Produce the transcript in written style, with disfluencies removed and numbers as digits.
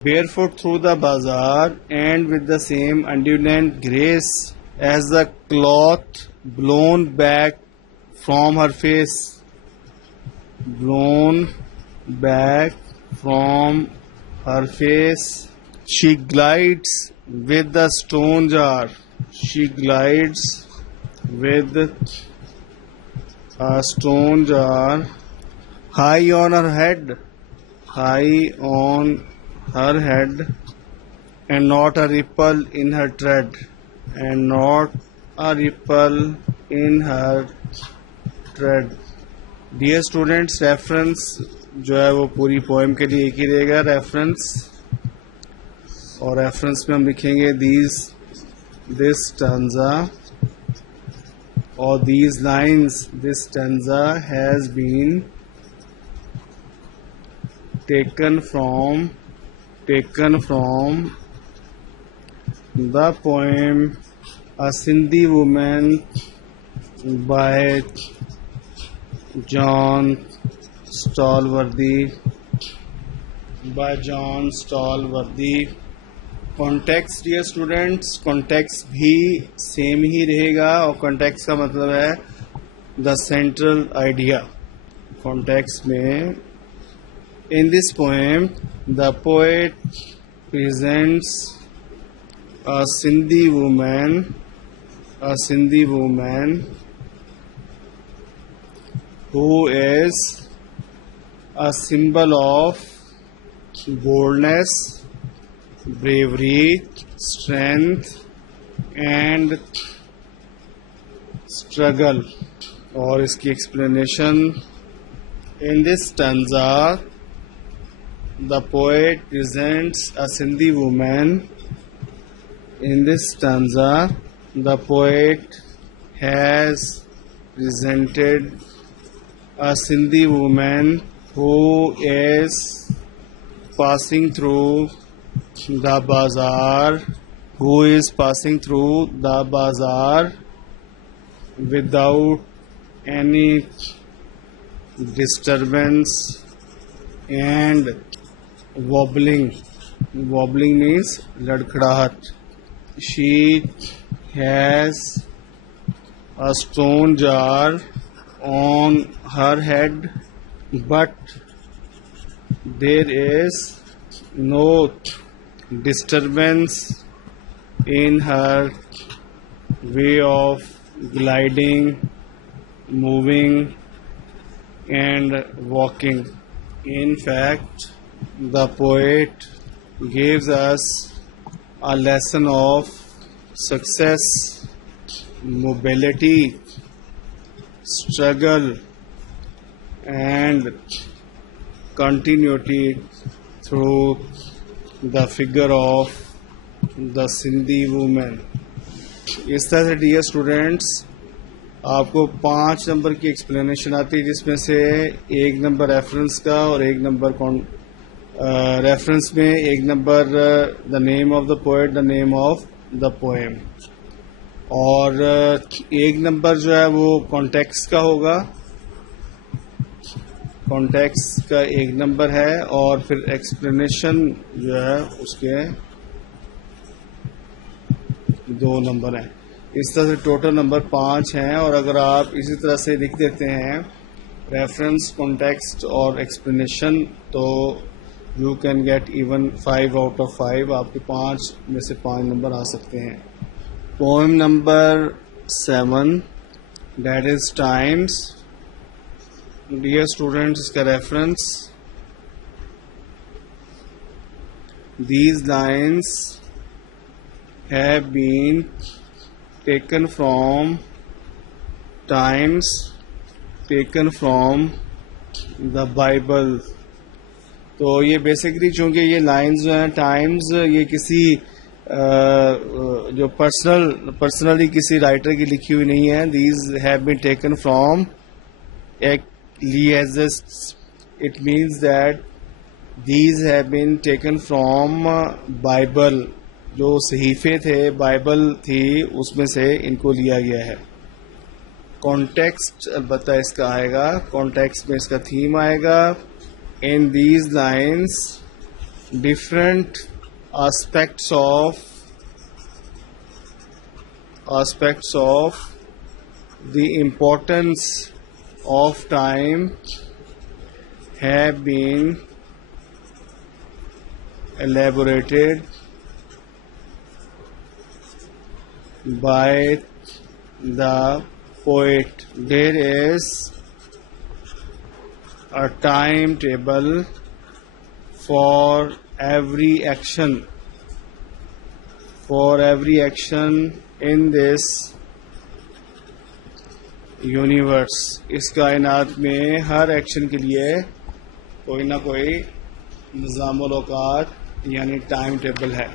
barefoot through the bazaar, and with the same undulant grace as the cloth blown back from her face. Blown back from her face. She glides with the stone jar. She glides with a stone jar high on her head. High on her head, and not a ripple in her tread, and not a ripple in her tread. Dear students, reference जो है वो पूरी पोएम के लिए एक ही रहेगा रेफरेंस, और रेफरेंस में हम लिखेंगे दिस स्टैंजा और these lines. This stanza has been taken from the poem A Sindhi Woman by John Stallworthy. Context dear students, context भी सेम ही रहेगा, और कॉन्टेक्स्ट का मतलब है द सेंट्रल आइडिया. कॉन्टेक्स्ट में in this poem the poet presents a Sindhi woman who is a symbol of boldness, bravery, strength and struggle. और इसकी explanation in this stanza, the poet presents a Sindhi woman. In this stanza, the poet has presented a Sindhi woman who is passing through the bazaar, without any disturbance and wobbling. Wobbling means ladkhadahat. She has a stone jar on her head, but there is no disturbance in her way of gliding, moving and walking. In fact, the poet gives us a lesson of success, mobility, struggle and continuity through the figure of the Sindhi woman. इस तरह से dear students आपको 5 नंबर की एक्सप्लेनेशन आती है, जिसमें से 1 number reference का और 1 नंबर रेफरेंस में 1 number the name of the poet, the name of the poem, और 1 नंबर जो है वो कॉन्टेक्स्ट का होगा. कॉन्टेक्स्ट का 1 नंबर है, और फिर एक्सप्लेनेशन जो है उसके 2 नंबर हैं. इस तरह से टोटल नंबर 5 हैं. और अगर आप इसी तरह से लिख देते हैं रेफरेंस, कॉन्टेक्स्ट और एक्सप्लेनेशन, तो you can get even 5 out of 5. आपके 5 में से 5 नंबर आ सकते हैं. Poem number 7, that is times. Dear students, इसका reference, these lines have been taken from times, taken from the Bible. तो ये बेसिकली चूँकि ये लाइंस जो हैं टाइम्स, ये किसी जो पर्सनली किसी राइटर की लिखी हुई नहीं है. These have been taken from ecclesiastics. It means that these have been taken from Bible. जो सहीफे थे, बाइबल थी, उसमें से इनको लिया गया है. कॉन्टेक्स्ट अलबत्ता इसका आएगा, कॉन्टेक्स्ट में इसका थीम आएगा. In these lines different aspects of the importance of time have been elaborated by the poet. There is a timetable for every action in this universe. इस कायनात में हर एक्शन के लिए कोई ना कोई निज़ामुल औक़ात यानी टाइम टेबल है.